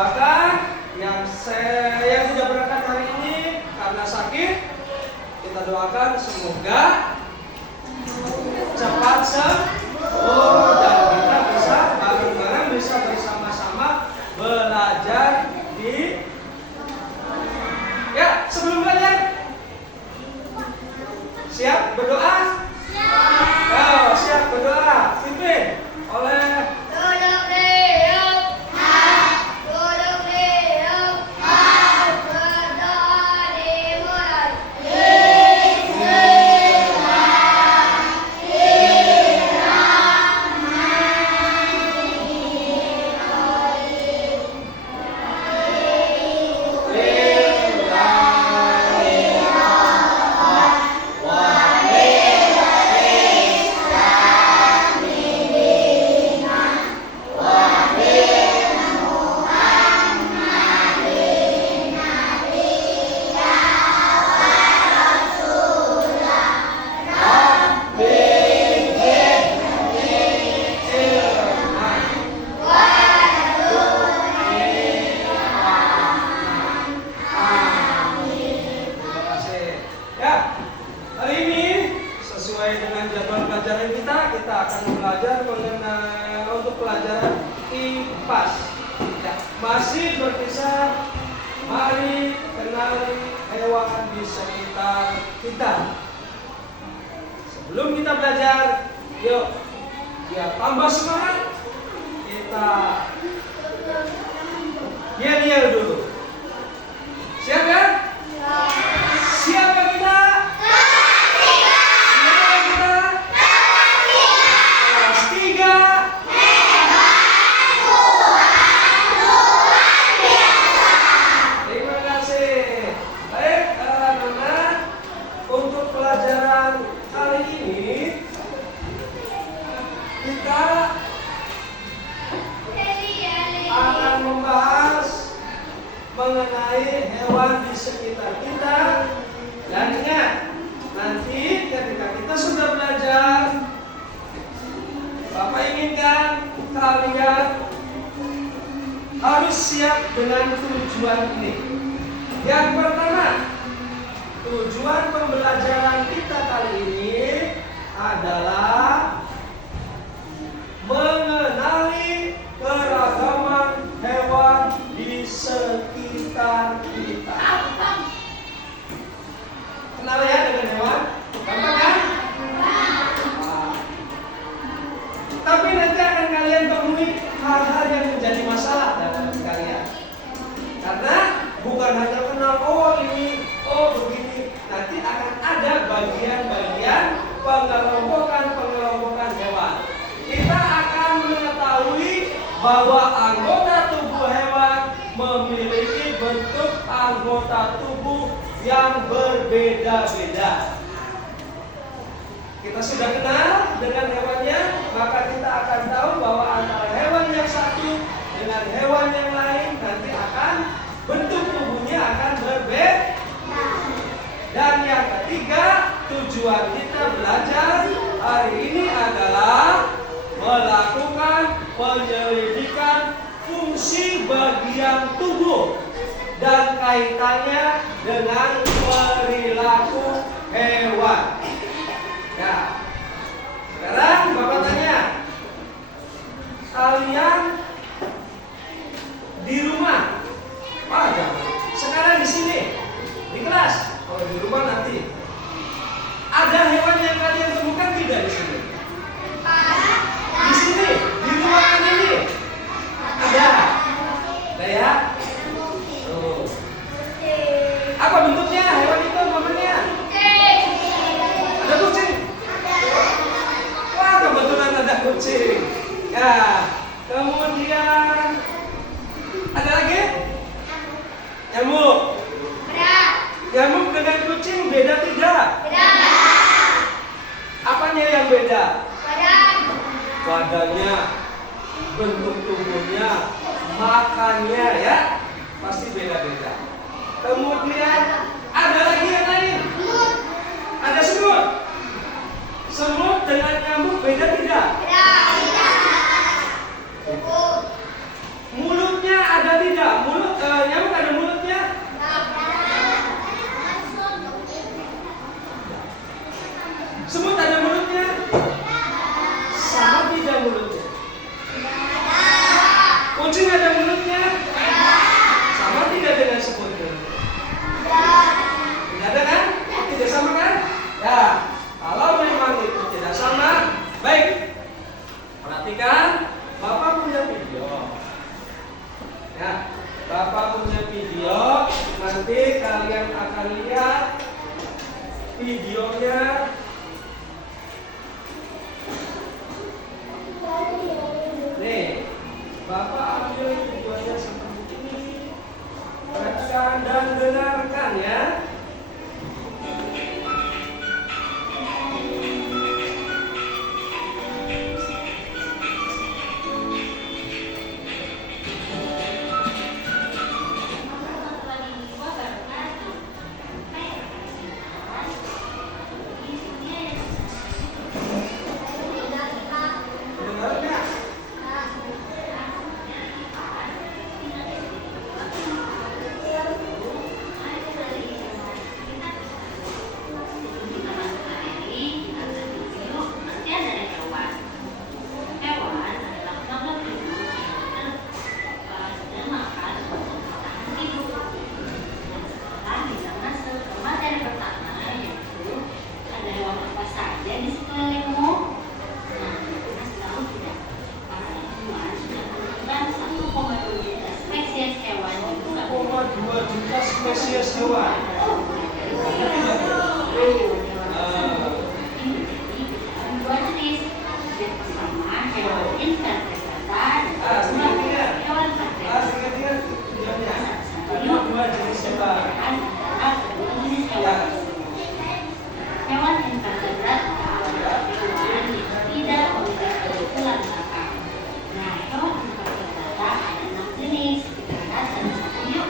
doakan yang tidak berangkat hari ini karena sakit. Kita doakan semoga cepat sembuh dan kita bisa bareng-bareng bisa bersama-sama belajar di. Ya, sebelum belajar siap berdoa? Siap. Oh, siap berdoa. Pimpin oleh kita akan belajar mengenai untuk pelajaran IPAS. Ya, masih berkisar mari kenali hewan di sekitar kita. Sebelum kita belajar, yuk biar tambah semangat kita yel-yel dulu. Siap ya? Siapa kita? Mengenai hewan di sekitar kita. Dan ingat, nanti ketika kita sudah belajar, Bapak inginkan kalian harus siap dengan tujuan ini. Yang pertama, tujuan pembelajaran kita kali ini adalah mengenali keragaman hewan di sekitar kita. Kenal ya dengan hewan? Gampang kan? Tapi nanti akan kalian temui hal-hal yang menjadi masalah dalam kalian. Karena bukan hanya kenal oh ini, oh begini. Nanti akan ada bagian-bagian pengelompokan hewan. Kita akan mengetahui bahwa anggota tubuh hewan memiliki bentuk anggota tubuh yang berbeda-beda. Kita sudah kenal dengan hewannya, maka kita akan tahu bahwa antara hewan yang satu dengan hewan yang lain nanti akan bentuk tubuhnya akan berbeda. Dan yang ketiga, tujuan kita belajar hari ini adalah melakukan penyelidikan fungsi bagian tubuh dan kaitannya dengan perilaku hewan. Ya, sekarang Bapak tanya, kalian di rumah, sekarang di sini, di kelas, kalau di rumah nanti, ada hewan yang kalian temukan tidak di sini? Di sini, di ruangan ini ada ya? Tuh. Apa bentuknya hewan itu namanya? Ada kucing. Wah, kebetulan ada kucing. Ya, kemudian ada lagi? Nyamuk. Nyamuk dengan kucing beda tidak? Beda. Apanya yang beda? Badannya, bentuk tubuhnya, makannya ya, pasti beda-beda. Kemudian ada lagi yang lain. Ada semut. Semut dengan nyamuk beda tidak? Beda. Mulutnya ada tidak? videonya. Nih, Bapak ambil videonya seperti ini. Perhatikan dan dengarkan ya. Spesies hewan. Dua jenis. Yang pertama hewan invertebrata dan hewan vertebrata. Ada dua jenis hewan. Hewan invertebrata adalah hewan yang tidak memiliki tulang belakang. Nah, hewan invertebrata ada 6 jenis. Kita lihat satu-satu yuk.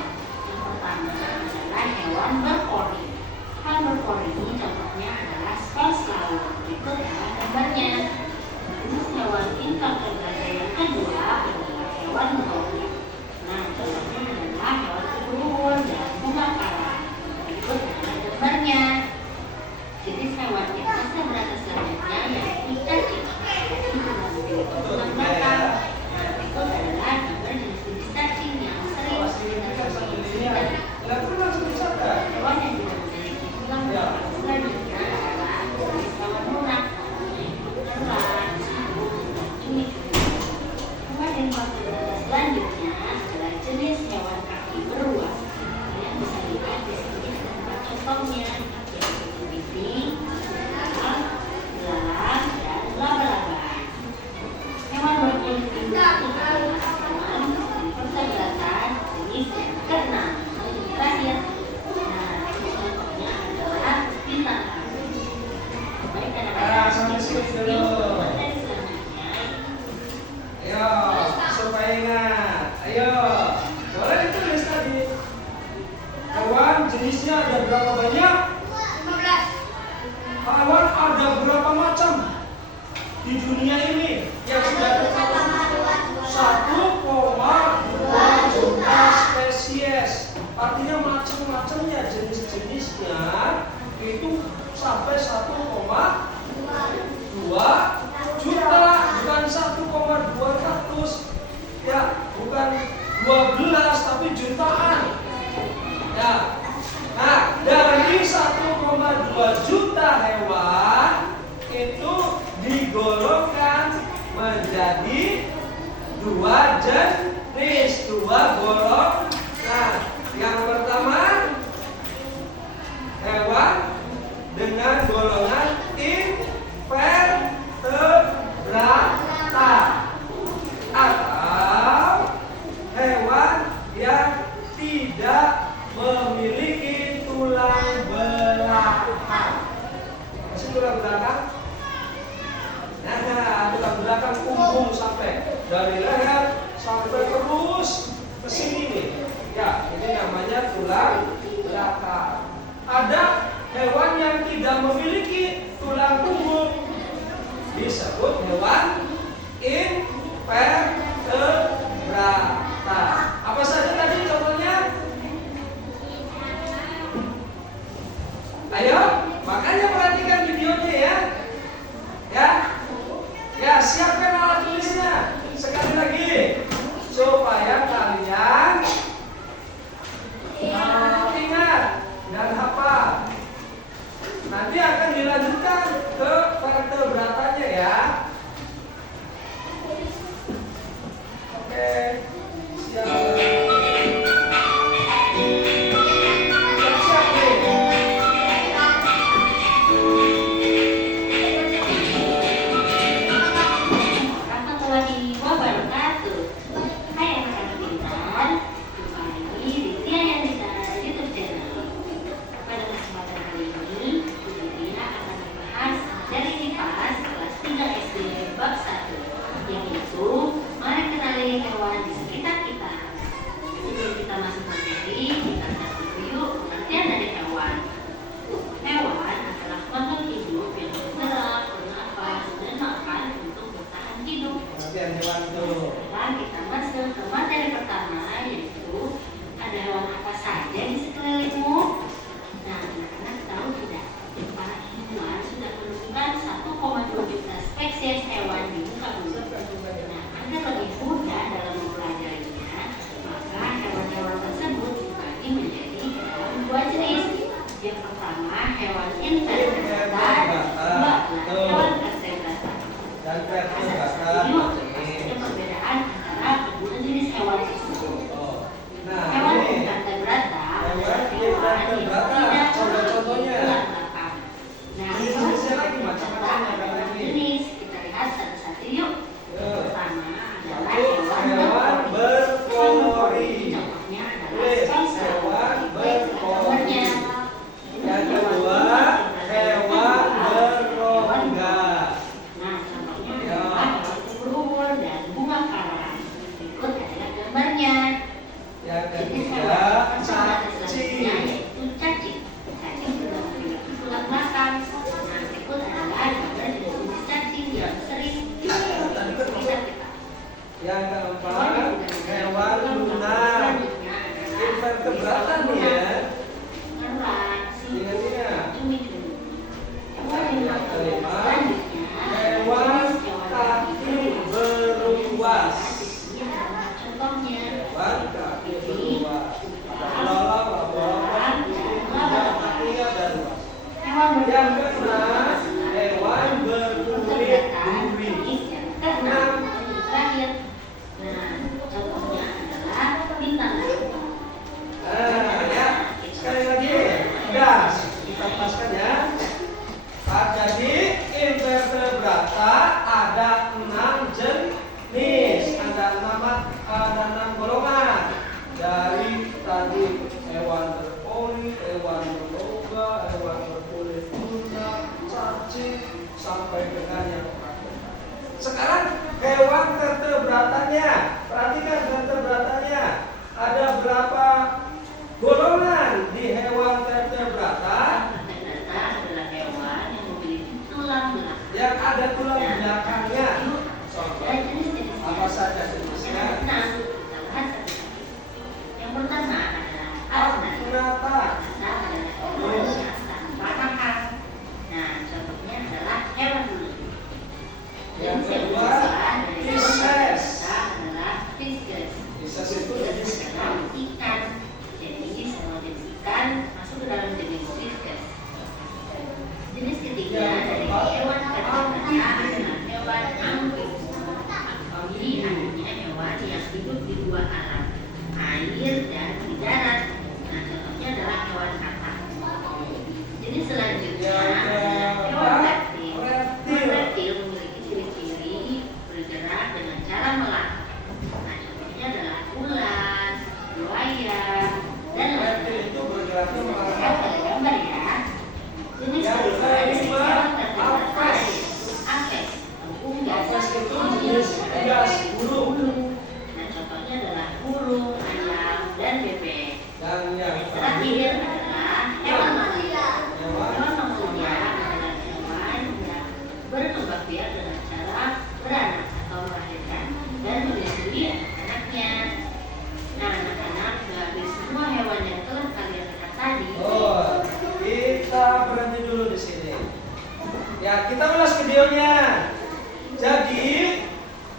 Yang pertama adalah hewan berpori. Hewan berpori ini contohnya adalah spons laut. Berikut adalah gambarnya. Jenis hewan invertebrata yang kedua adalah hewan berpori. Nah, contohnya adalah hewan ubur-ubur dan bunga kara. Berikut adalah gambarnya. Jenis hewan invertebrata selanjutnya yaitu cacing. Cacing juga memiliki tulang belakang. Nah, berikut adalah gambar jenis-jenis cacing yang sering kita temui dan hewan yang tidak memiliki tulang belakang selanjutnya adalah jenis hewan lunak, yaitu ular, siput, dan cumi. Hewan invertebrata selanjutnya adalah jenis hewan kaki beruas. Kalian bisa lihat di sini ada contohnya. Belalang dan laba-laba. Hewan berkulit indah hewan invertebrata jenis yang keenam atau yang terakhir. Nah, contohnya adalah bintang. Baik, anak-anak Sampai sini dulu. materi selanjutnya. Ayo, supaya ingat. Ayo, boleh ditulis tadi. Hewan jenisnya ada berapa banyak? 15. Hewan ada berapa macam di dunia ini yang sudah tercatat? 1,2 juta spesies. Artinya macam-macamnya jenis-jenisnya itu sampai 1,2 juta, bukan 1,200 ya, bukan 12 tapi jutaan ya. Nah, dari 1,2 juta hewan itu digolongkan menjadi 2 jenis, 2 golongan. Yang pertama hewan dengan golongan invertebrata atau hewan yang tidak memiliki tulang belakang. Masih tulang belakang? Nah, tulang belakang punggung sampai dari leher sampai terus ke sini nih. Ya, ini namanya tulang belakang. Ada hewan yang tidak memiliki tulang punggung, disebut hewan invertebrata. Apa saja tadi contohnya? Ayo, makanya perhatikan videonya ya. Ya, siapkan alat tulisnya. Sekali lagi, supaya kalian ingat dan hafal. Nanti akan dilanjutkan ke vertebratanya ya. Oke, siap. Siap nih. pertama hewan invertebrata, kedua hewan vertebrata. Dan vertebrata Ini jenis. ada perbedaan antara kedua jenis hewan tersebut. Nah, Hewan ini invertebrata hewan adalah hewan yang invertebrata. tidak Contoh-contohnya. tulang belakang. Nah, Ini hewan jenisnya lagi, invertebrata macam-macamnya ada kan banyak ini. jenis. Kita lihat satu-satu yuk. Yang pertama adalah Hewan hewan berpori. Contohnya adalah Tulis, sphinx. hewan berpori. Gambarnya. Yang kedua, hewan berongga. Nah, contohnya Ya. adalah ubur-ubur dan bunga karang. Berikut adalah gambarnya. Yang Jenis ketiga, hewan selanjutnya cacing. yaitu cacing. Cacing sudah memiliki tulang belakang. Nah, berikut adalah gambar jenis cacing yang sering kita kita. Yang keempat, hewan lunak. Invertebrata nih ya. Ingat-ingat. Yang kelima, hewan kaki beruas. Contohnya Hewan kaki beruas. Lala, kaki beruas. Yang keenam, hewan berkulit duri. Terakhir, nah contohnya adalah bintang. Ya, sekali lagi, gas. Kita lepaskan ya. Jadi invertebrata ada 6 jenis, ada 6 golongan. Dari tadi hewan berpori, hewan berongga, hewan berkulit lunak, cacing, sampai dengan yang terakhir. Sekarang hewan vertebratanya. Perhatikan vertebratanya. Ada berapa golongan di hewan vertebrata? Vertebrata adalah hewan yang memiliki tulang belakang. Yang ada tulang belakangnya. Dan jenis-jenisnya Apa saja jenisnya? Nah, kita bahas satu-satu. Yang pertama adalah arsnata. Kenapa? Arsnata adalah hewan yang tanpa makan. Nah, contohnya adalah hewan bulu. Yang kedua, dari hewan Pisces. vertebrata adalah fishes. Pisces itu Jenis jenis dalam ikan. Jadi semua jenis ikan masuk ke dalam jenis fishes. Jenis ketiga dari hewan vertebrata adalah hewan amfib. Jadi artinya hewan yang hidup di dua alam, air dan di darat. Nah, contohnya adalah hewan katak. Jenis selanjutnya adalah hewan reptil. Hewan reptil memiliki ciri-ciri bergerak dengan cara melangkah. Nah, contohnya adalah ular, buaya, dan reptil itu bergeraknya Lihat melangkah. pada gambar ya. Jenis Yang kedua dari kelima, hewan vertebrata apes. yaitu apes. Unggas. Apes itu jenis unggas burung. Nah, contohnya adalah burung, ayam, dan bebek. Dan yang Terakhir adalah hewan mamalia. hewan Hewan mamalia adalah hewan yang berkembang biak dengan cara beranak atau melahirkan dan menyusui anak-anaknya. Nah, anak-anak, dari semua hewan yang telah kalian lihat tadi, kita berhenti dulu di sini. Ya, kita ulas videonya. Jadi,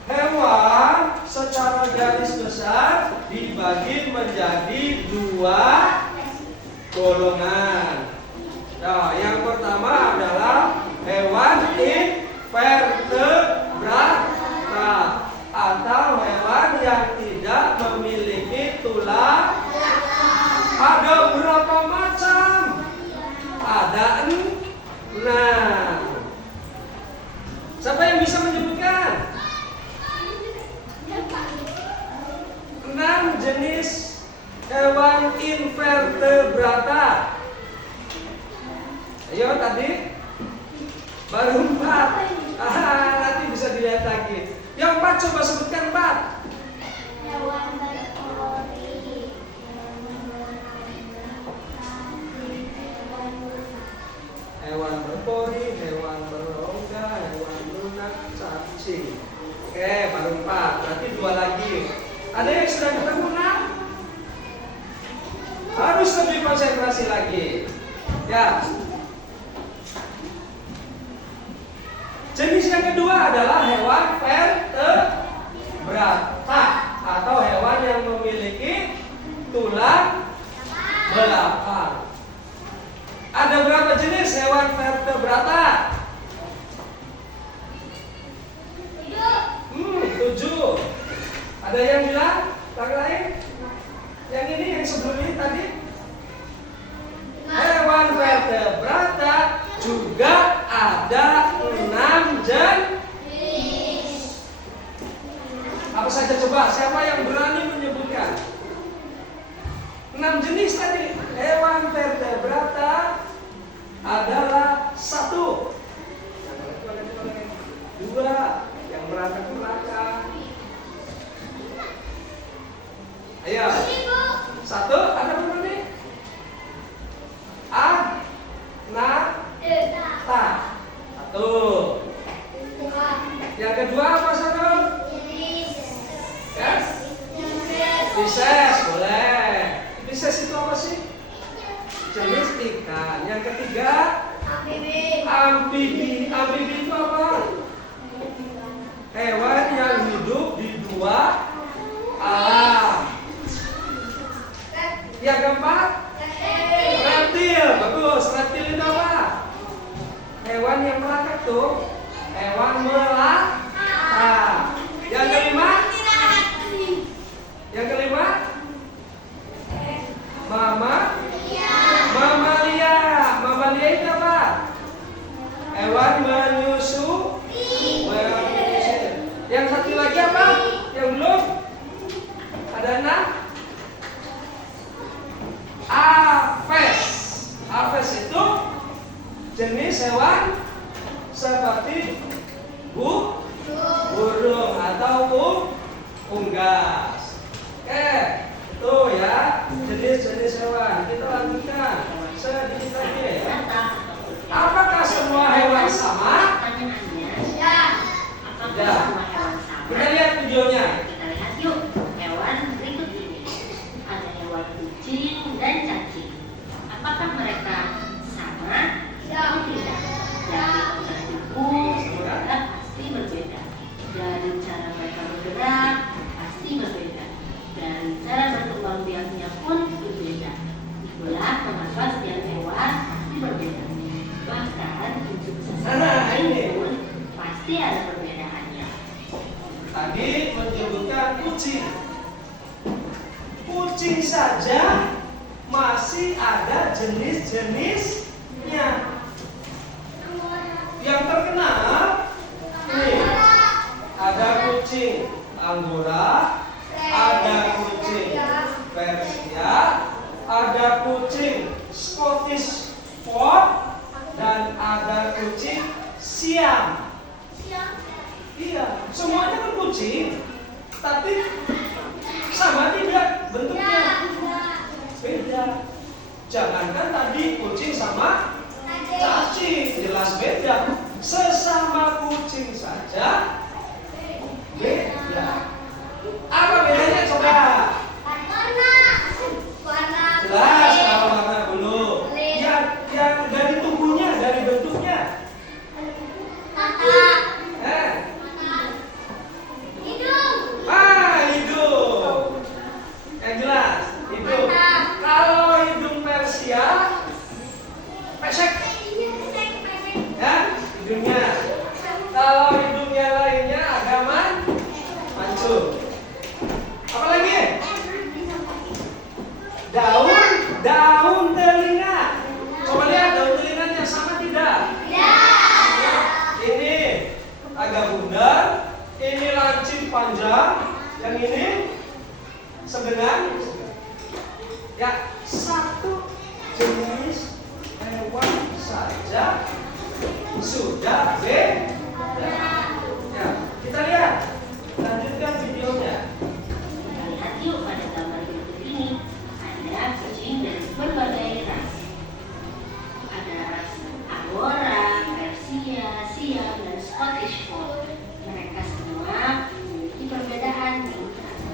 hewan secara garis besar dibagi menjadi 2 golongan. Nah, yang pertama adalah hewan invertebrata atau hewan yang tidak memiliki tulang. Ada berapa macam? Ada 6. Siapa yang bisa menyebutkan? 6 jenis hewan invertebrata. Ayo tadi baru 4. Nanti bisa dilihat lagi. Yang 4 coba sebutkan 4. Hewan berpori. Hewan berpori, hewan berongga, hewan lunak, cacing. Oke, baru 4. Berarti 2 lagi. Ada yang sudah ketemu 6? Harus lebih konsentrasi lagi. Ya. Jenis yang kedua adalah hewan vertebrata atau hewan yang memiliki tulang belakang. Ada berapa jenis hewan vertebrata? 7. Ada yang bilang? Lagi lain? Yang ini yang sebelum ini tadi? Hewan vertebrata juga ada 6 jenis. Apa saja coba? Siapa yang berani menyebutkan? 6 jenis tadi. Hewan vertebrata adalah 1. 2. Yang merangkak-merangkak. Ayo. 1. Ada berapa nih? Ta. 1. Yang kedua apa satu? Ya? Pisces, boleh. Pisces itu apa sih? Jenis ikan. Yang ketiga? Amfibi. Amfibi itu apa? Hewan yang hidup di 2 alam. Yang keempat? Reptil. Bagus. Reptil itu apa? Hewan yang merangkak tuh. Hewan melata. Yang kelima? Yang kelima? Mamalia. Mamalia itu apa? Hewan menyusui. Yang satu lagi apa? Yang belum? Ada 6? Aves. Aves itu jenis hewan seperti burung atau unggas. Oke, itu ya jenis-jenis hewan. Kita lanjutkan sedikit lagi. Apakah semua hewan sama? Apakah Ya. semua hewan sama? Kita lihat videonya. Kita lihat yuk hewan berikut ini. Ada hewan kucing dan cacing. Apakah mereka sama atau tidak? Dari organ tubuh saudara pasti berbeda. Dari cara mereka bergerak pasti berbeda. Dari cara berkembang biaknya pun berbeda. Itulah mengapa setiap hewan pasti berbeda. Bahkan untuk sesuatu pun pasti ada perbedaannya. Tadi menyebutkan kucing. Kucing saja masih ada jenis-jenisnya. Yang terkenal nih, ada kucing Angora, ada kucing Persia, ada kucing Scottish Fold, dan ada kucing Siam. Iya, semuanya kan kucing, tapi sama tidak bentuknya? Beda. Jangankan tadi kucing sama cacing, jelas beda. Sesama kucing saja beda. Apa bedanya coba? Jelas kalau warna dulu. Yang dari tubuhnya, dari bentuknya. Hidung. Yang jelas, hidung. Kalau hidung Persia, pesek. Ya, hidungnya. Kalau hidungnya lainnya agak mancung. Apa lagi? Daun telinga. Coba lihat daun telinganya sama tidak? Ini agak bundar, ini lancip panjang, yang ini sedengan. Ya, satu jenis hewan saja sudah beda. Ya, kita lihat. Lanjutkan videonya. Kita lihat yuk pada gambar berikut ini. Ada kucing dari berbagai ras. Ada ras Angora, Persia, Siam, dan Scottish Fold. Mereka semua memiliki perbedaan di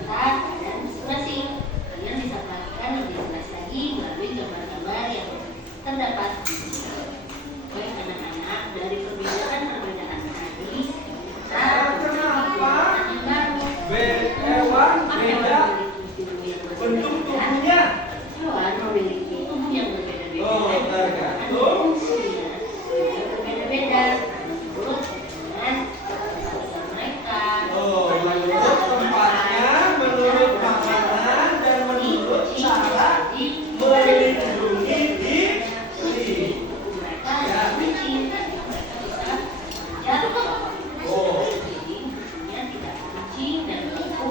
antara badan masing-masing. Kalian bisa perhatikan lebih jelas lagi melalui gambar-gambar yang terdapat di sini. Baik anak-anak, dari perbedaan tadi berbeda-beda menurut dengan kebiasaan mereka. Oh, menurut tempatnya, menurut makanan, dan menurut cara melindungi diri. Mereka yang kucing, mereka bisa menjaga. Oh, Jadi kucingnya tidak kucing dan kuku.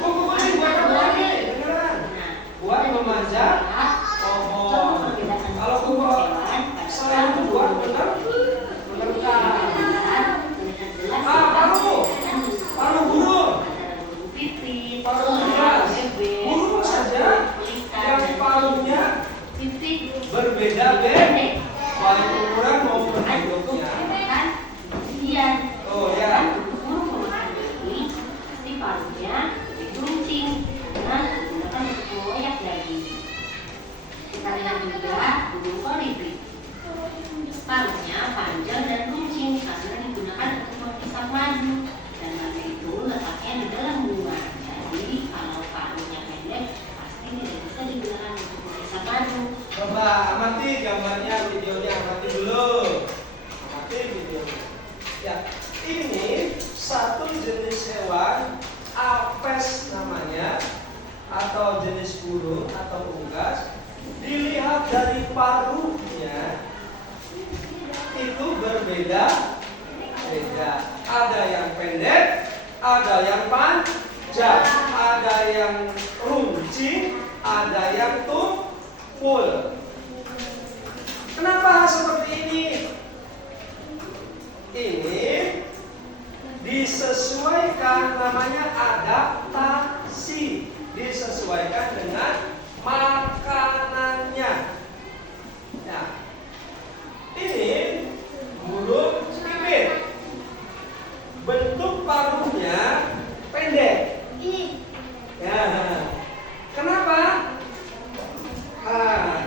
kucing buat apa ini? Beneran? Buat memanjat pohon. Kalau kuku selain itu buat bener, bener kan? Paruh burung. Paruh bias. Burung saja yang paruhnya berbeda-beda, baik ukuran maupun bentuknya. Oh ya. Pasti paruhnya diruncing dengan menggunakan untuk mengoyak daging. Kita lihat juga burung kolibri. Paruhnya panjang dan runcing karena digunakan untuk menghisap madu, dan madu itu letaknya di dalam bunga. Jadi kalau paruhnya pendek pasti tidak bisa digunakan untuk menghisap madu. Coba amati gambarnya, videonya, amati dulu. Amati videonya. Ya, ini satu jenis hewan apes namanya, atau jenis burung atau unggas. Dilihat dari paruhnya itu berbeda-beda. Ada yang pendek, ada yang panjang, ada yang runcing, ada yang tumpul. Kenapa seperti ini? Ini disesuaikan, namanya adaptasi. Disesuaikan dengan makanannya. Nah, ini burung pipit. Bentuk paruhnya pendek. Ya, kenapa?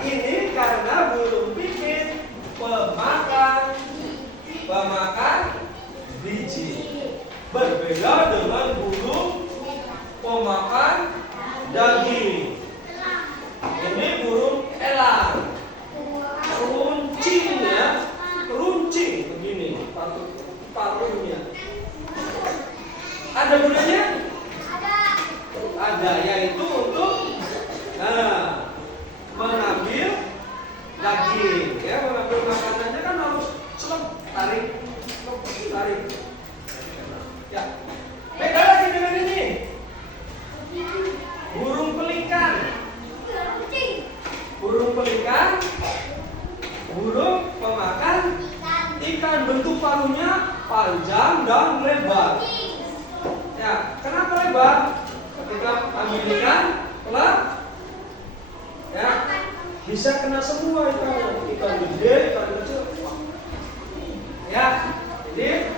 Ini karena burung pipit pemakan biji. Berbeda dengan burung pemakan daging. Ini burung elang. Runcing begini paruhnya. Ada gunanya? Ada, yaitu untuk mengambil daging. Ya, mengambil makanannya kan harus tarik. Ya. Beda lagi dengan ini. Burung pelikan. Burung pemakan ikan, bentuk paruhnya panjang dan lebar. Ya, kenapa lebar? Ketika ambil ikan, ya, bisa kena semua ikan gede, ikan kecil. Ya, jadi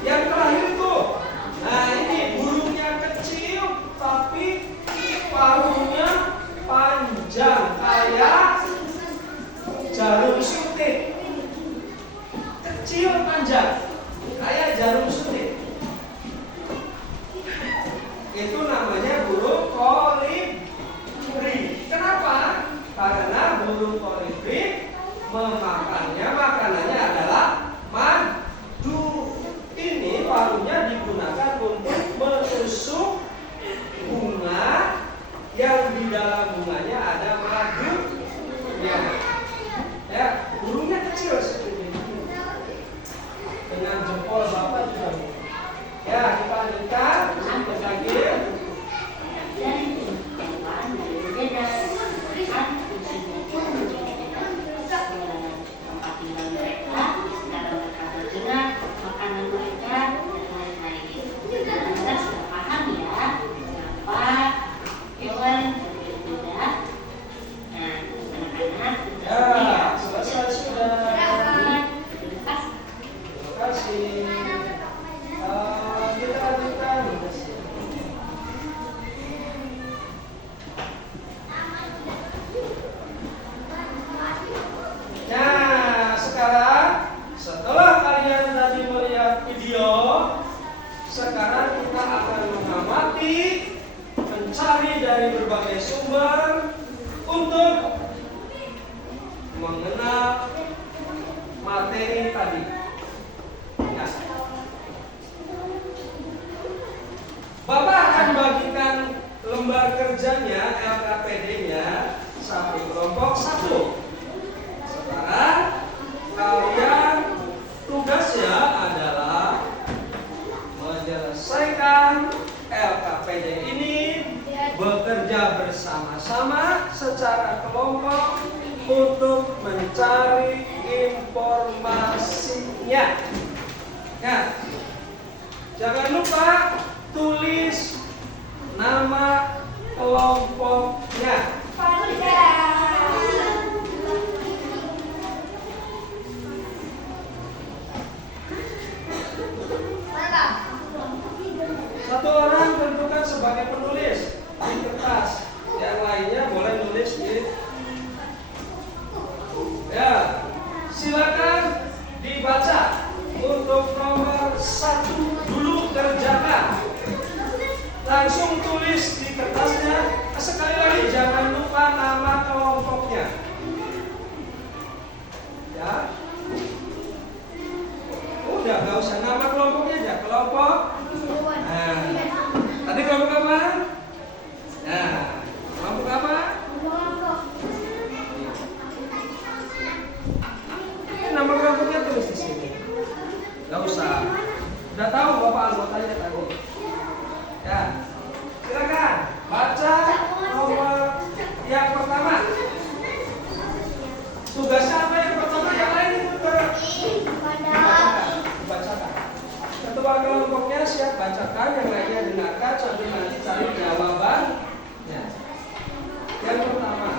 yang terakhir tuh, nah ini burungnya kecil tapi paruhnya panjang kayak jarum suntik. Kecil panjang kayak jarum suntik. Itu namanya burung kolibri. Kenapa? Karena burung kolibri makanannya adalah madu. Ini paruhnya digunakan untuk menusuk bunga yang di dalam bunganya ada madu. Ya, burungnya kecil seperti ini. Dengan jempol bapak juga. Ya, kita lanjutkan. Lanjut lagi. Dari hewan berbeda, melihat fungsinya pun berbeda. Tempat tinggal mereka, cara mereka bergerak, makanan mereka, dan lain-lain. Anda sudah paham ya, kenapa hewan berbeda? Nah, anak-anak Ya, selesai sudah. terima kasih. Kita lanjutkan. Nah, sekarang setelah kalian tadi melihat video, sekarang kita akan mengamati, mencari dari berbagai sumber untuk mengenal informasinya. Nah, jangan lupa tulis nama kelompoknya. Satu orang tentukan sebagai penulis di kertas, yang lainnya boleh nulis di. Ya, silakan dibaca. Untuk nomor 1 dulu kerjakan. Langsung tulis di kertasnya. Sekali lagi jangan lupa nama kelompoknya. Ya. Udah, nggak usah nama kelompoknya aja. Kelompok. Nah, tadi kelompok apa? Nah, kelompok apa? Nama kelompoknya tulis di sini. Gak usah. Udah tahu bapak anggotanya tadi. Ya, silakan baca nomor yang pertama. Tugasnya apa yang pertama? Yang lain itu dibacakan. Ketua kelompoknya siap bacakan, yang lainnya dengarkan sambil nanti cari jawabannya. Yang pertama,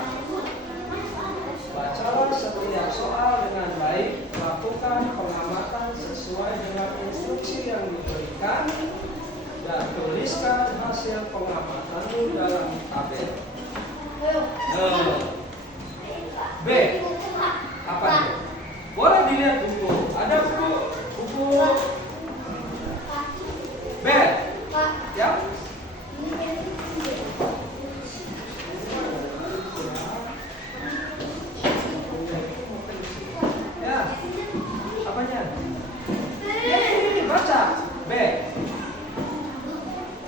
bacalah setiap soal dengan baik, lakukan pengamatan sesuai dengan instruksi yang diberikan, dan tuliskan hasil pengamatanmu dalam tabel. B. Apa itu? Boleh dilihat buku. Ada buku B. Ya. Ya. Apanya? Ya, ini baca. B.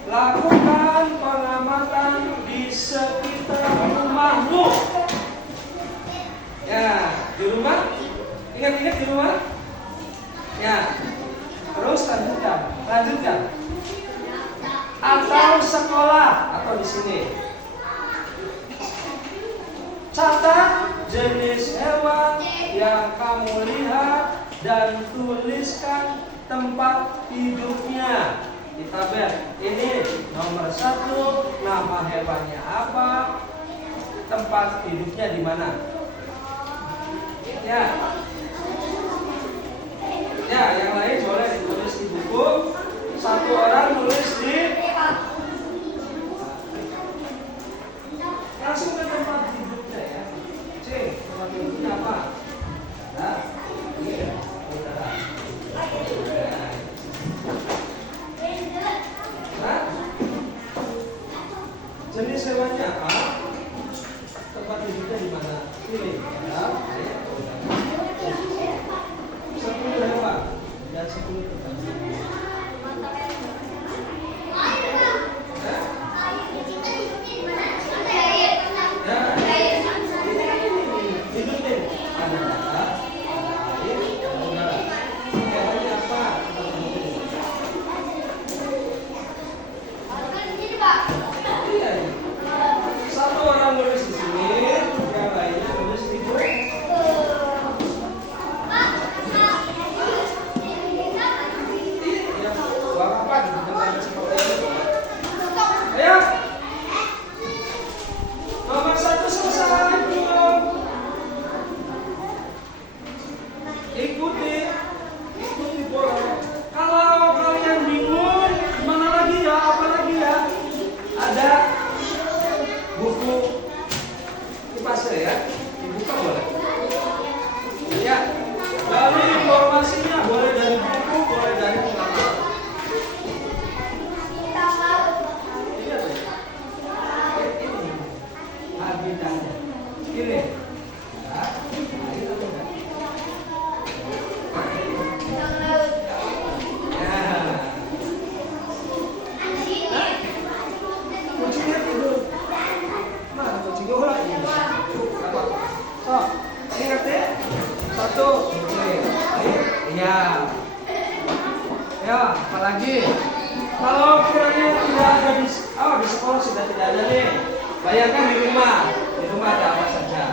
Lakukan pengamatan di sekitar rumahmu. Ya, di rumah. Ingat-ingat di rumah. Ya. Terus lanjutkan. Atau sekolah, atau di sini. Catat jenis hewan yang kamu lihat dan tuliskan tempat hidupnya di tabel. Ini nomor 1, nama hewannya apa, tempat hidupnya di mana. Ya. Ya, yang lain boleh ditulis di buku. Satu orang tulis di. Langsung ke tempat hidupnya ya. C, tempat hidupnya apa? Nah, ini ya, udara. Nah, jenis hewannya apa? Tempat hidupnya di mana? Pilih. Ya, udara. 10 hewan dan 10 tempat. Satu orang nulis di sini, yang lainnya nulis di buku. Ayo, nomor 1 selesai belum? Ikuti boleh. Kalau kalian bingung, mana lagi ya, apa lagi ya? Ada buku kipas ya, dibuka boleh. Ya, dari informasinya boleh dari buku, boleh dari pengamatan. Lihat ya, ini agendanya. Ini. Ya, ini ada. Kucingnya tidur. Mana kucingnya ulah ini? So, ingat ya. 1, iya. Ya, apalagi kalau kiranya tidak ada di sekolah sudah tidak ada nih. Bayangkan di rumah ada apa saja.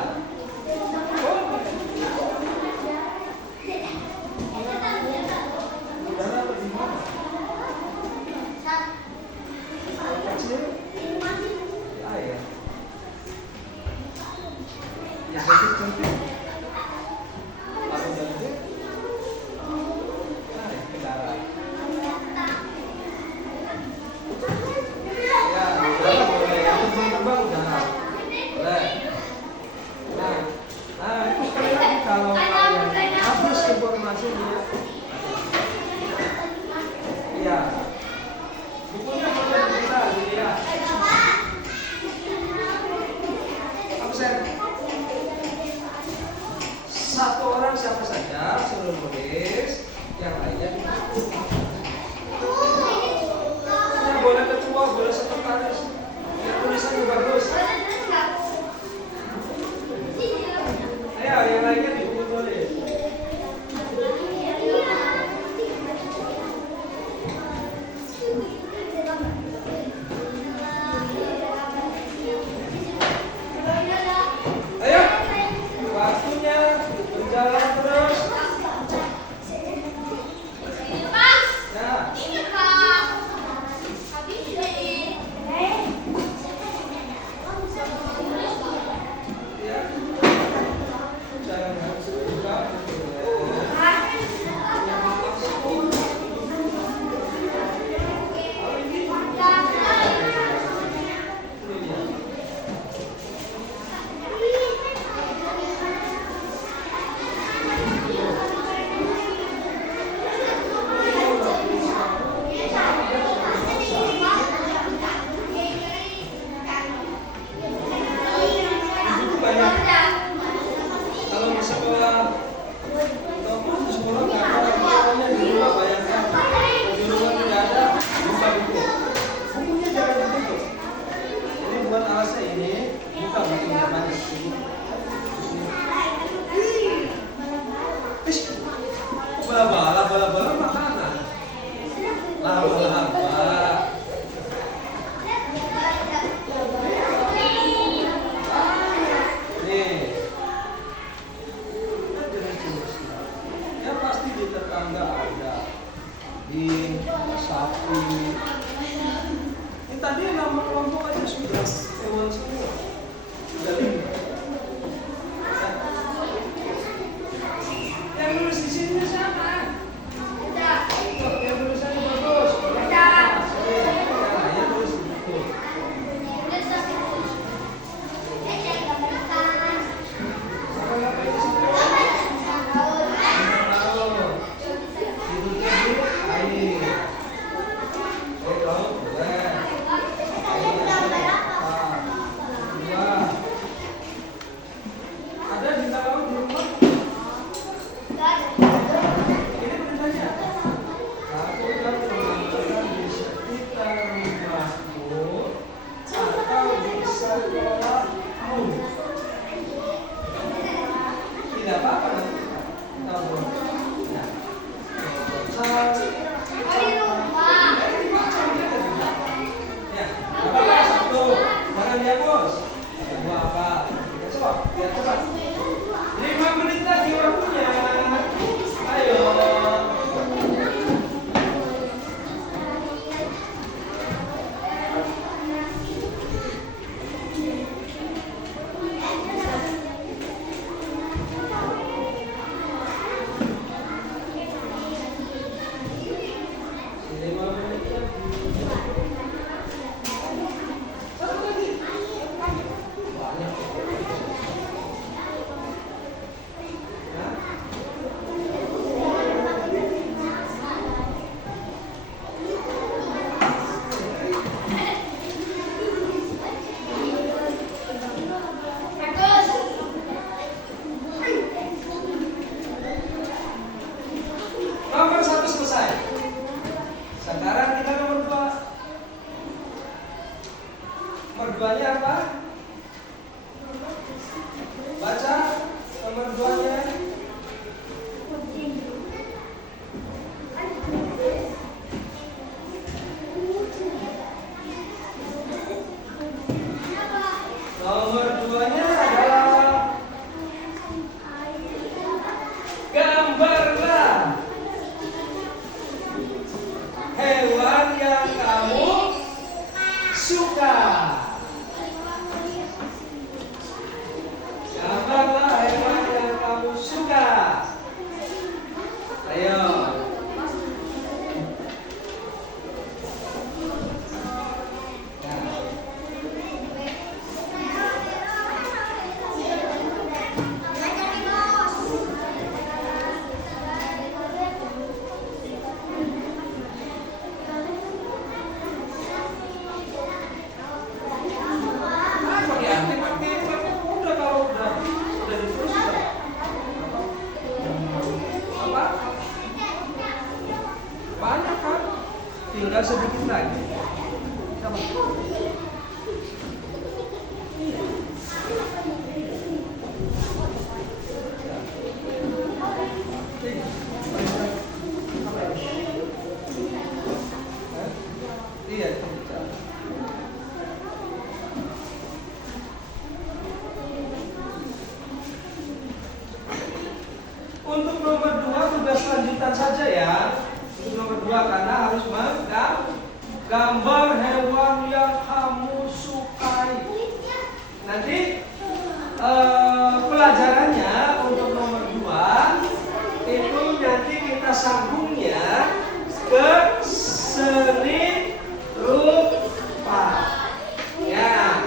satu nulis, yang lainnya ditulis. Ya, boleh ketua, boleh sekretaris. Ya, tulisannya bagus. Ayo, yang lainnya di buku tulis. Ayo, waktunya berjalan terus. Ya, jangan suka. Kalau di sekolah, ataupun di sekolah nggak ada bukunya di rumah, bayangkan di rumah tidak ada, buka buku. Bukunya jangan ditutup. Ini bukan alasnya ini, buka buku yang banyak. Bala-bala makanan. Laba-laba. Nih. Ya pasti di tetangga ada, di sapi. Ini tadi nama kelompok aja sudah hewan semua. Sudah 5. Yang nulis di sini siapa? Yang tulisannya bagus. Yang nulis di buku. Ada di dalam di rumah. Ini perintahnya. Aku akan mengamalkan di sekitar rumahmu atau di sekolahmu. Tidak apa-apa nanti kita buat. Nah, ya, apa satu? Jangan dihapus. Kedua apa? Cepat, ya cepat. 5 menit lagi waktunya. Ayo. Nomor 1 selesai. Sekarang kita nomor 2. Nomor 2-nya apa? Baca nomor 2-nya. Nomor 2-nya adalah gambarlah hewan yang kamu suka. Gambarlah hewan yang kamu suka. Ayo. Apa? Tinggal sedikit lagi. Sama. Iya. Iya, itu bicara. Untuk nomor 2 tugas lanjutan saja ya. Untuk nomor 2 karena harus menggambar hewan yang kamu sukai. Nanti pelajarannya untuk nomor 2 itu nanti kita sambungnya ke seni rupa. Ya.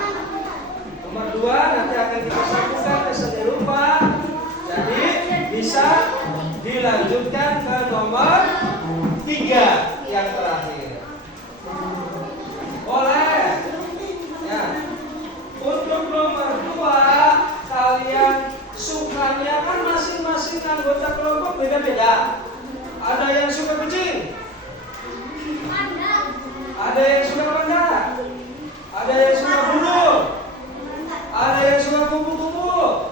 Nomor 2 nanti akan kita sambungkan ke seni rupa. Jadi bisa dilanjutkan ke nomor 3 yang terakhir. Boleh. Ya. Untuk nomor 2 kalian sukanya kan masing-masing anggota kelompok beda-beda. Ada yang suka kucing, ada yang suka panda, ada yang suka burung, ada yang suka kupu-kupu,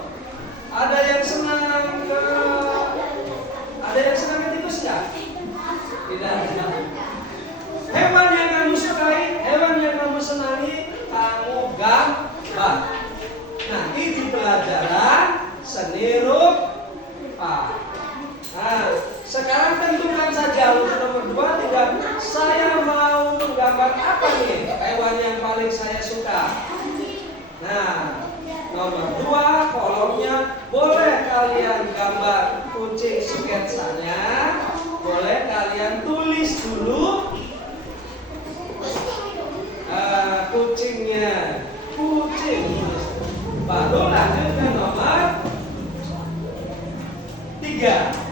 ada yang senang ke tikus ya? Tidak. Hewan yang kamu sukai, hewan yang kamu senangi, kamu gambar. Nanti di pelajaran seni rupa. Nah, sekarang tentukan saja untuk nomor 2 tidak. Saya mau menggambar apa nih? Hewan yang paling saya suka. Nah, nomor 2 kolomnya boleh kalian gambar kucing sketsanya, boleh kalian tulis dulu kucingnya, kucing. Baru lanjut ke nomor 3.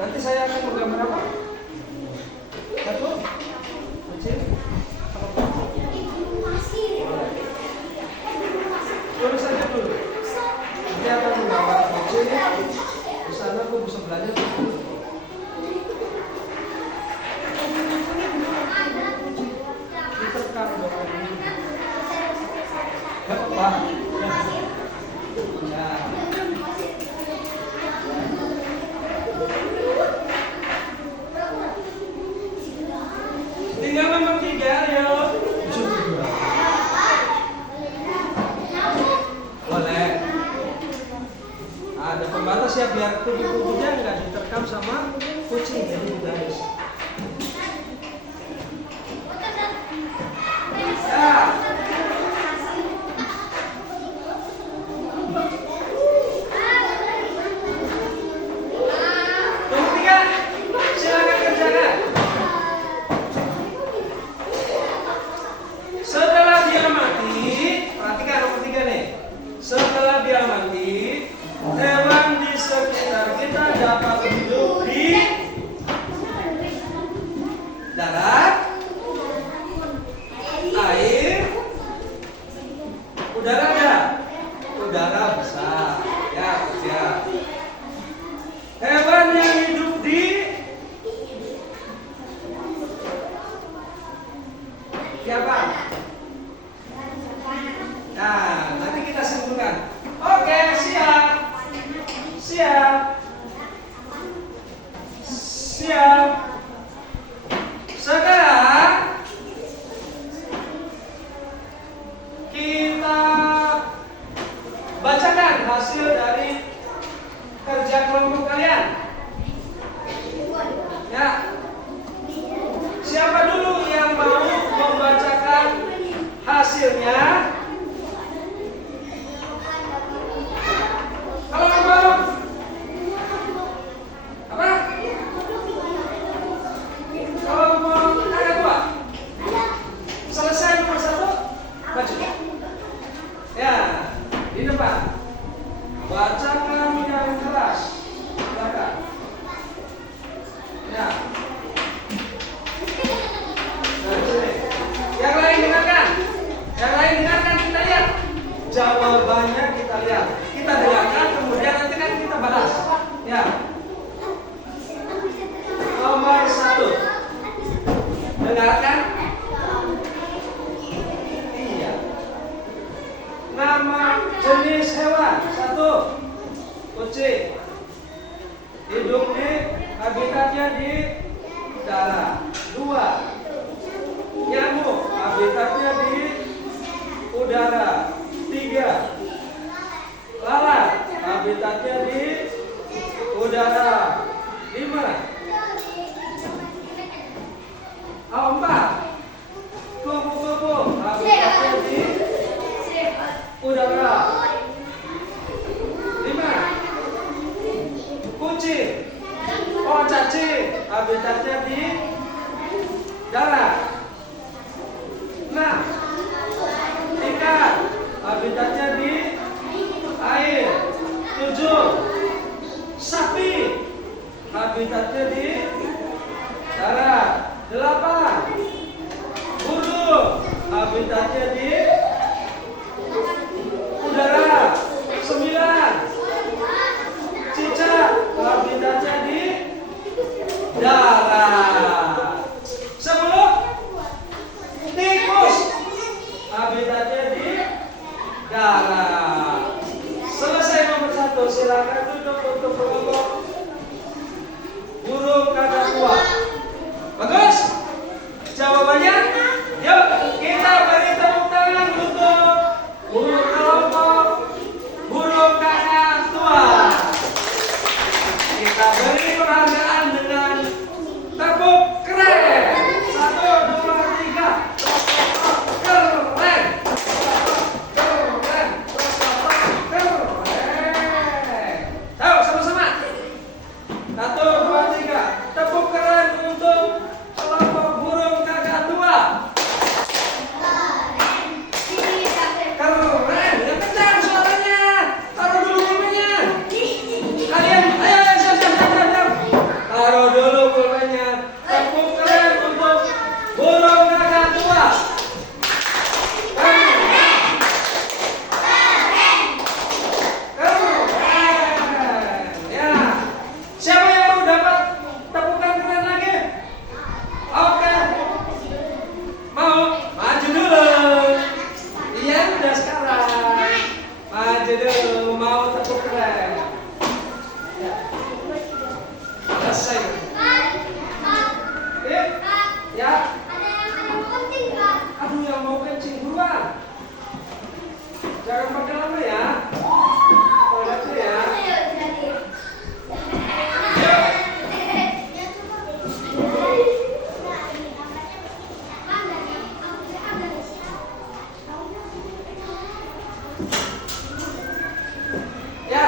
Nanti saya akan menggambar apa? Satu kucing. Tulis saja dulu. Nanti akan menggambar kucing. Di sana aku bisa belajar dulu. Ditekan dong. Gak apa-apa. Ya. Tinggal nomor 3 ya. Boleh. Ada pembatas ya biar kupu-kupunya nggak diterkam sama kucing jadi guys. Ya. Nomor 3, silakan kerjakan. Setelah dia mati, perhatikan nomor 3 nih. Setelah dia mati, hewan di sekitar kita dapat hidup di darat, air, udara ada, udara besar. Ya, ya. Hewan yang hidup di siapa? Nah, nanti kita simpulkan. Oke, siap. Siap. Siap. Sekarang kita bacakan hasil dari kerja kelompok kalian. Ya. Siapa dulu yang mau Jawabannya kita lihat. Kita dengarkan, kemudian nanti kan kita bahas. Ya. Nomor 1. Dengarkan. Iya. Nama jenis hewan. 1. Kucing. Hidup di habitatnya di darat. 2. Nyamuk. Habitatnya di udara. 3. Lalat. Habitatnya di udara. 5. 4. Kupu-kupu. Habitatnya di udara. 5. Kucing. Cacing. Habitatnya di darat. 6. Ikan. Habitatnya di air. 7. Sapi. Habitatnya di darat. 8. Burung. Habitatnya di udara. 9. Cicak. Habitatnya di darat. 10. Tikus. Habitatnya di darat. Selesai nomor 1. Silakan duduk untuk kelompok burung kakak tua. Bagus. Jawabannya. Yuk kita beri tepuk tangan untuk burung kelompok burung kakak tua. Kita beri penghargaan dengan tepuk keren. 1, 2, 3. Keren. Keren. Keren. Ayo sama-sama. 1, 2, 3. Tepuk keren untuk kelompok burung kakak tua. Keren. Yang kencang suaranya. Taruh dulu pulpennya. Kalian, ayo siap. Taruh dulu pulpennya. Tepuk keren untuk burung kakak tua. Keren. Ya. Siapa yang mau dapat tepukan keren lagi? Oke. Mau? Maju dulu. Iya, udah sekarang. Maju dulu. Mau tepuk keren. Ya. Selesai. Ya. Aduh, yang mau kencing buruan. Jangan pakai lama ya. Toiletnya ya. Ya.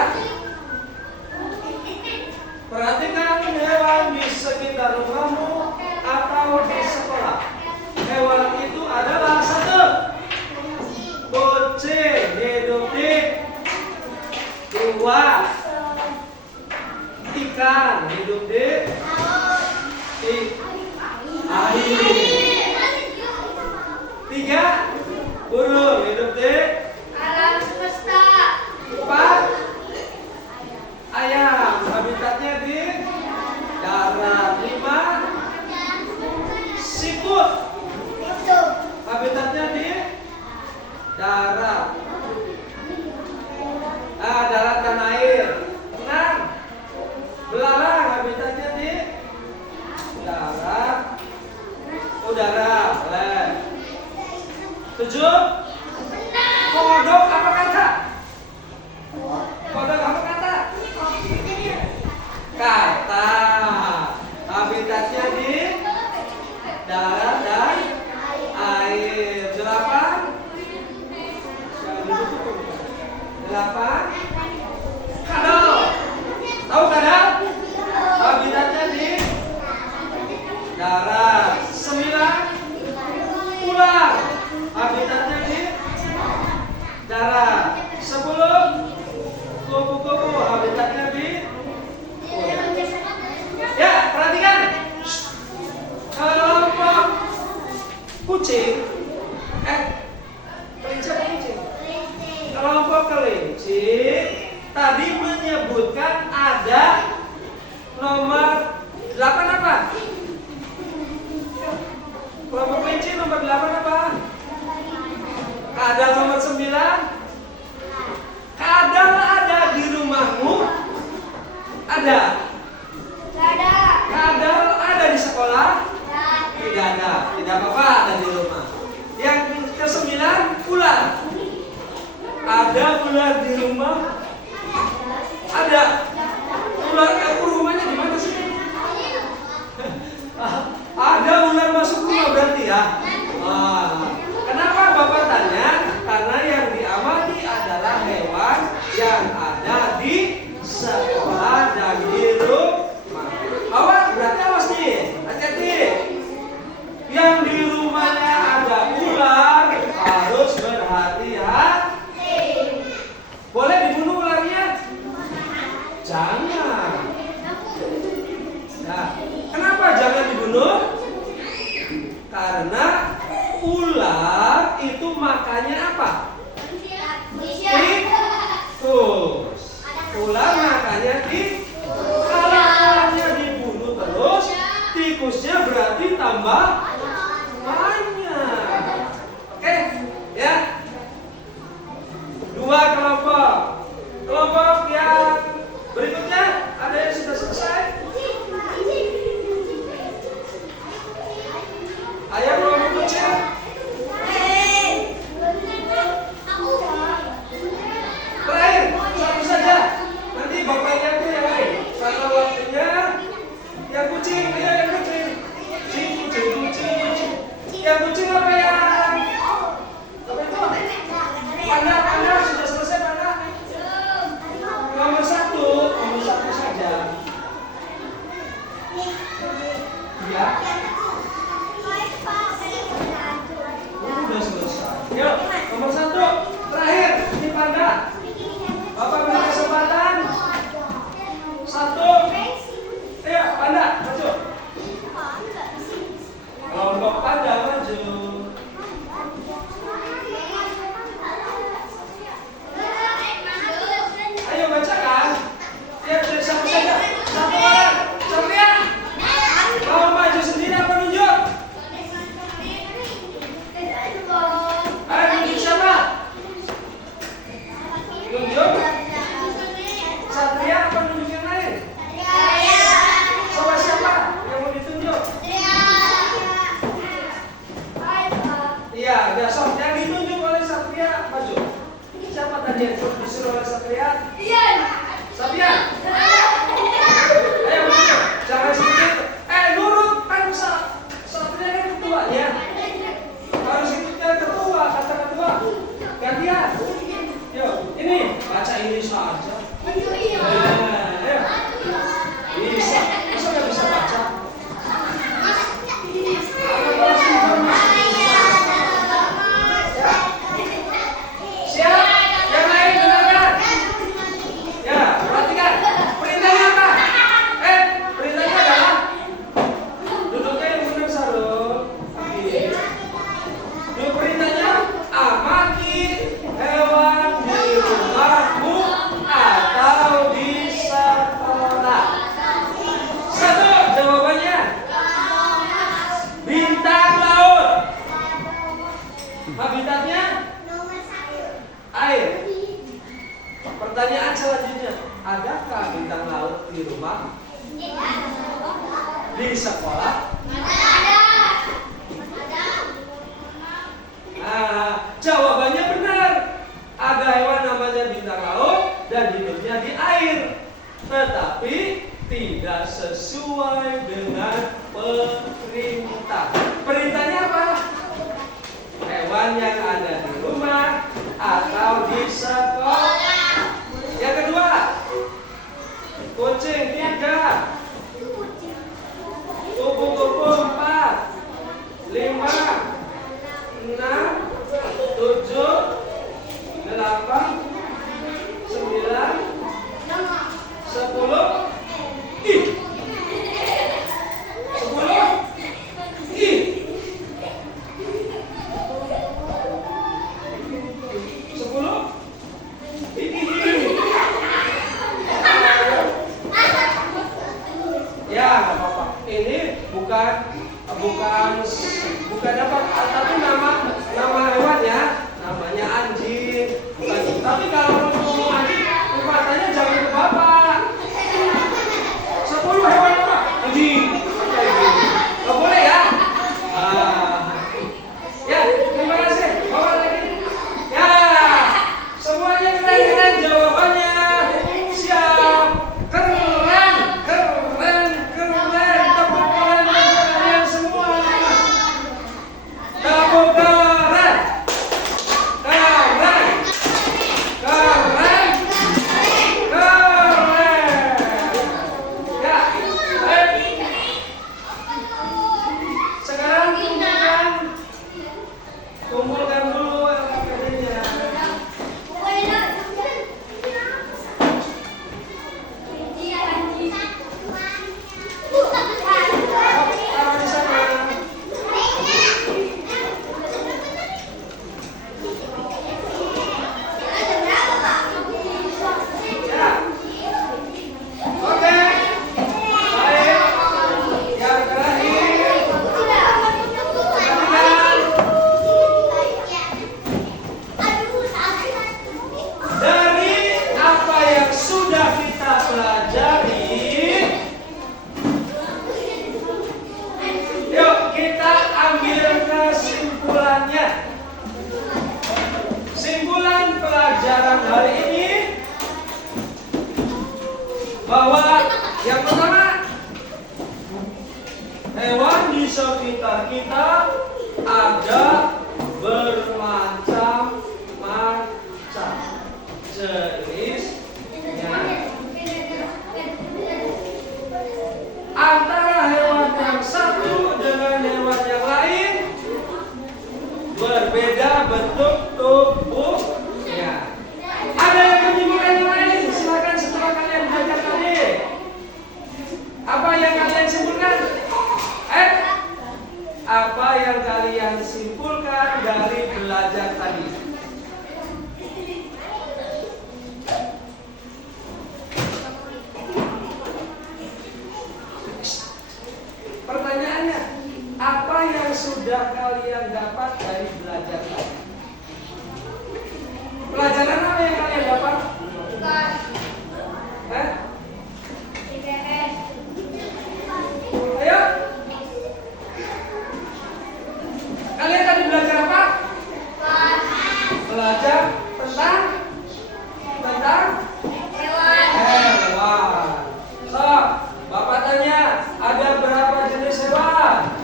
Perhatikan hewan di sekitar rumahmu atau di sekolah. Hewan itu adalah 1. Kucing. Hidup di 2. Ikan. Hidup di air. 3. Burung. Hidup di 4. Ayam. Habitatnya di darat. 5. Siput. Habitatnya di darat. Darat dan air. 6. Belalang. Habitatnya di darat, udara. 7. Kodok apa kata? Kodok apa kata? Kata. Habitatnya di darat dan air. 8. 8. Kadal. Tahu kadal? Habitatnya di darat. 9. Ular. Habitatnya di darat. 10. Kupu-kupu. Habitatnya di udara. Ya, perhatikan. Kelompok kucing. Kelinci apa kucing? Kelompok 8 apa? Kelompok kelinci nomor 8 apa? Kadal nomor 9. Kadal ada di rumahmu? Ada. Kadal ada di sekolah? Tidak ada. Tidak apa-apa, ada di rumah. Yang ke-9, ular. Ada ular di rumah? Ada. Ular kamu rumahnya di mana sih? Ada ular masuk rumah berarti ya? Kenapa Bapak tanya? Karena yang diamati adalah hewan yang ada di sekolah dan di rumah. Awas, berarti awas nih, hati-hati. Yang di rumahnya ada ular harus berhati-hati. Boleh dibunuh ularnya? Jangan. Nah, kenapa jangan dibunuh? Karena ular itu makannya apa? Tikus. Ular makannya tikus. Kalau ularnya dibunuh terus, tikusnya berarti tambah banyak. Oke, ya. 2 kelompok. Kelompok yang berikutnya ada yang sudah selesai? Ayah kelompok kecil? Terakhir, satu saja. Nanti Bapak lihat tuh yang lain. Karena waktunya yang kucing, ayo yang kucing. Kucing. Yang kucing apa yang? Apa itu? Panda sudah selesai Panda? Nomor satu saja. Ya. Sudah selesai. Yuk, nomor 1 terakhir ini Panda. Bapak beri kesempatan. 1. Ayo Panda maju. Kelompok Panda maju. Ayo bacakan. Ya, satu saja. Satu orang. Satria. Mau maju sendiri apa nunjuk? Ayo nunjuk siapa? Nunjuk? Satria apa nunjuk yang lain? Sama siapa yang mau ditunjuk? Iya, ada sok yang ditunjuk oleh Satria maju. Siapa tadi yang disuruh oleh Satria? Satria. Ayo maju. Jangan sedikit. Nurut kan Satria kan ketua ya. Harus ikutnya ketua, kata ketua. Gantian. Yuk, ini baca ini saja. Ayo. Bisa. Masa nggak bisa baca? Siap? Yang lain dengarkan. Ya, perhatikan. Perintahnya apa? Perintahnya adalah duduknya yang benar Sarul. Perintahnya amati hewan di rumahmu atau di sekolah. 1 jawabannya bintang laut. Habitatnya air. Pertanyaan selanjutnya, adakah bintang laut di rumah? Di sekolah? Jawabannya benar. Ada hewan namanya bintang laut dan hidupnya di air. Tetapi tidak sesuai dengan perintah. Perintahnya apa? Hewan yang ada di rumah atau di sekolah. Yang kedua, kucing 3, kupu-kupu 4, 5, 6, 7, 8, 9, 10. 10. ini bukan apa, tapi nama hewannya namanya anjing. Bukan. Tapi kalau mau ngomong anjing, katanya jangan ke bapak. 10 hewan apa? Anjing. Nggak boleh ya? Ya, terima kasih. Bapak lagi. Ya, semuanya keren-keren jawabannya. Siap. Keren. Tepuk tangan untuk kalian semua. Tepuk keren. Ya, sekarang kumpulkan dulu LKPD-nya. Taruh di sana. Ya. Oke. Baik. Yang terakhir. Dari apa yang sudah kita pelajari, yuk kita ambil kesimpulannya. Simpulan pelajaran hari ini bahwa yang pertama, hewan di sekitar kita ada bermacam-macam jenisnya. Antara hewan yang satu dengan hewan yang lain berbeda bentuk tubuhnya. Ada yang menyimpulkan yang lain? Silakan setelah kalian belajar tadi. Apa yang kalian simpulkan? Apa yang kalian simpulkan dari belajar tadi? Pertanyaannya, apa yang sudah kalian dapat dari belajar tadi? Pelajaran apa yang kalian dapat? Ayo. Kalian tadi belajar apa? Belajar tentang hewan. So, Bapak tanya, ada berapa jenis hewan?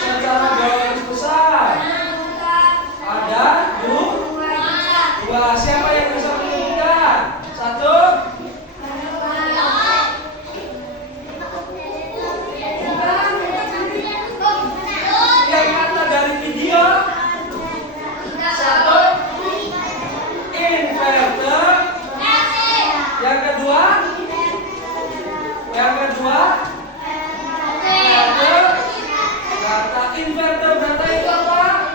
Secara garis besar. Ada dua. Siapa yang bisa menyebutkan? Satu. Yang kata dari video. Satu. Inverter. Yang kedua. Invertebrata itu apa?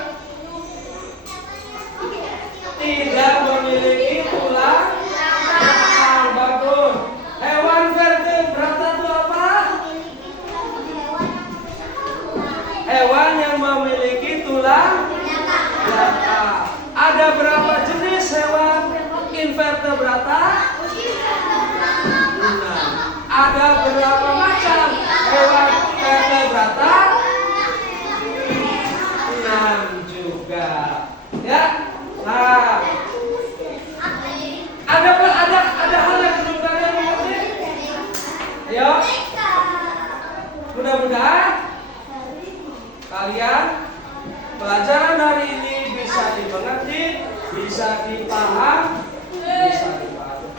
Tidak memiliki tulang belakang. Bagus. Hewan vertebrata itu apa? Hewan yang memiliki tulang belakang. Ada berapa jenis hewan invertebrata? Ada berapa macam hewan vertebrata? 6 juga. Ya. Nah, ada hal yang belum kalian mengerti? Ayo. Mudah-mudahan kalian pelajaran hari ini bisa dimengerti, bisa dipaham.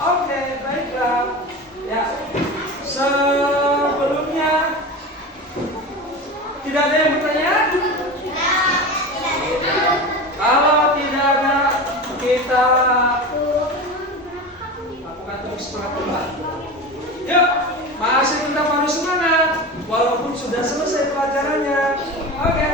Oke, baiklah. Ya. Sebelumnya tidak ada yang bertanya? Kalau tidak ada, kita lakukan terus semangat. Yuk, masih tetap harus semangat walaupun sudah selesai pelajarannya. Oke.